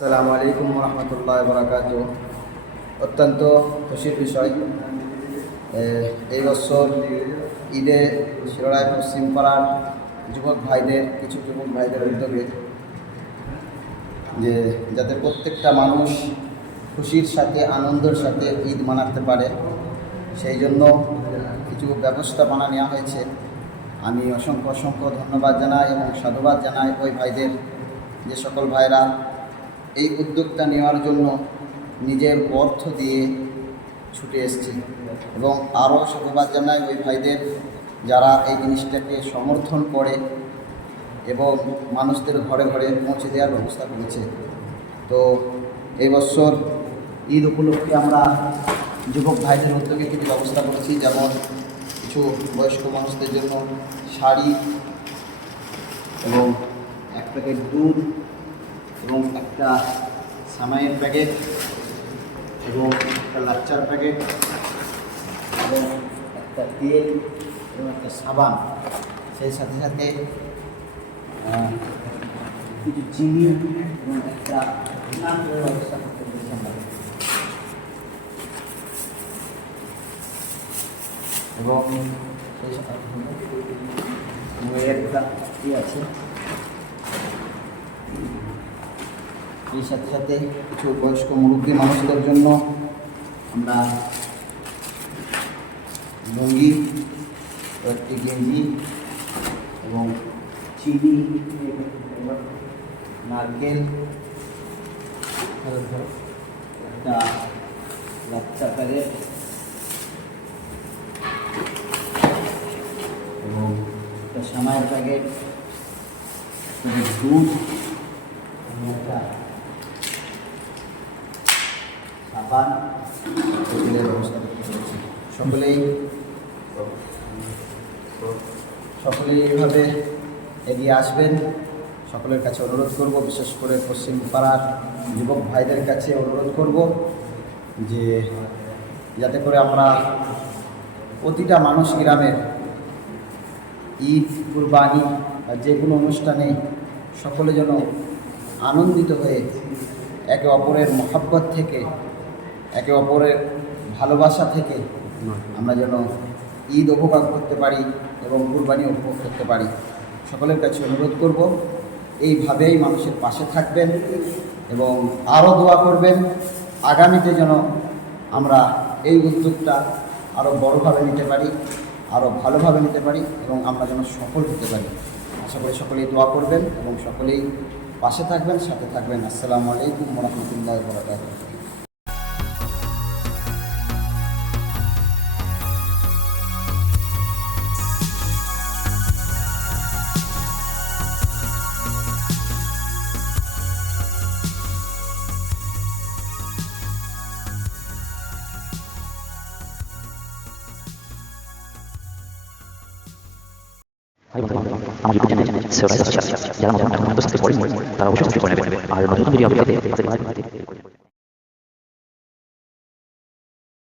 আসসালামু আলাইকুম রহমতুল্লাহ বরাকাত। অত্যন্ত খুশির বিষয়, এই বছর ঈদে শিরোড়ায় পশ্চিম পাড়ার কিছু যুবক ভাইদের উদ্যোগে যে যাতে প্রত্যেকটা মানুষ খুশির সাথে আনন্দের সাথে ঈদ মানাতে পারে, সেই জন্য কিছু ব্যবস্থাপনা নেওয়া হয়েছে। আমি অসংখ্য অসংখ্য ধন্যবাদ জানাই এবং সাধুবাদ জানাই ওই ভাইদের, যে সকল ভাইরা এই উদ্যোগটা নেওয়ার জন্য নিজের অর্থ দিয়ে ছুটে এসেছি, এবং আরও সাধুবাদ জানাই ওই ভাইদের যারা এই জিনিসটাকে সমর্থন করে এবং মানুষদের ঘরে ঘরে পৌঁছে দেওয়ার ব্যবস্থা করেছে। তো এই বছর ঈদ উপলক্ষে আমরা যুবক ভাইদের উদ্যোগে কিছু ব্যবস্থা করেছি, যেমন কিছু বয়স্ক মানুষদের জন্য শাড়ি এবং এক প্যাকেট দুধ এবং একটা সামাইয়ের প্যাকেট এবং একটা লাচ্চার প্যাকেট এবং একটা তেল এবং একটা সাবান, সেই সাথে সাথে কিছু চিনি এবং একটা ব্যবস্থা করতে পেরেছি আমরা। এবং সেই সাথে একটা আছে, এই সাথে সাথে কিছু বয়স্ক মুরব্বী মানুষদের জন্য আমরা লুঙ্গি, একটি গেঞ্জি এবং চিনি, নারকেল, একটা লাচ্চা প্যাকেট এবং একটা সামাইয়ের প্যাকেট, দুধ এবং একটা সাবান তেলের ব্যবস্থা করতে পেরেছি। সকলেই এইভাবে এগিয়ে আসবেন। সকলের কাছে অনুরোধ করব, বিশেষ করে পশ্চিম পাড়ার যুবক ভাইদের কাছে অনুরোধ করব যে যাতে করে আমরা প্রতিটা মানুষ গ্রামের ঈদ, কুরবানি বা যে কোনো অনুষ্ঠানে সকলে যেন আনন্দিত হয়ে একে অপরের মহব্বত থেকে, একে অপরের ভালোবাসা থেকে আমরা যেন ঈদ উপভোগ করতে পারি এবং কুরবানি উপভোগ করতে পারি। সকলের কাছে অনুরোধ করব এইভাবেই মানুষের পাশে থাকবেন এবং আরও দোয়া করবেন আগামীতে যেন আমরা এই উদ্যোগটা আরও বড়োভাবে নিতে পারি, আরও ভালোভাবে নিতে পারি এবং আমরা যেন সফল হতে পারি। আশা করি সকলেই দোয়া করবেন এবং সকলেই পাশে থাকবেন, সাথে থাকবেন। আসসালামু আলাইকুম রহমতুল্লাহি ওয়া বারাকাতুহু। আমার ইউটিউব চ্যানেল সেরাই যারা আমার বুঝতে পারেন তারা অবশ্যই সাবস্ক্রাইব করে নেবেন আর নতুন ভিডিও আপনি পেতে